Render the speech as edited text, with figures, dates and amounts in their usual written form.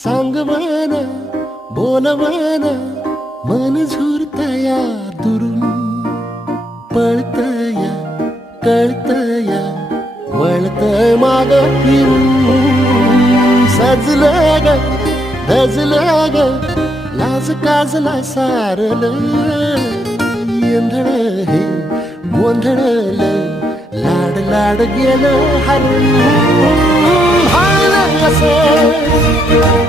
सांग मन बोल मन मन झुरतया दुरून पळतया कळतया वळतय माग फिरून सजलं ग धजलं ग लाज काजला सारलं येंधळ हे गोंधळलं लाड लाड गेलं हरून भाळलं कसं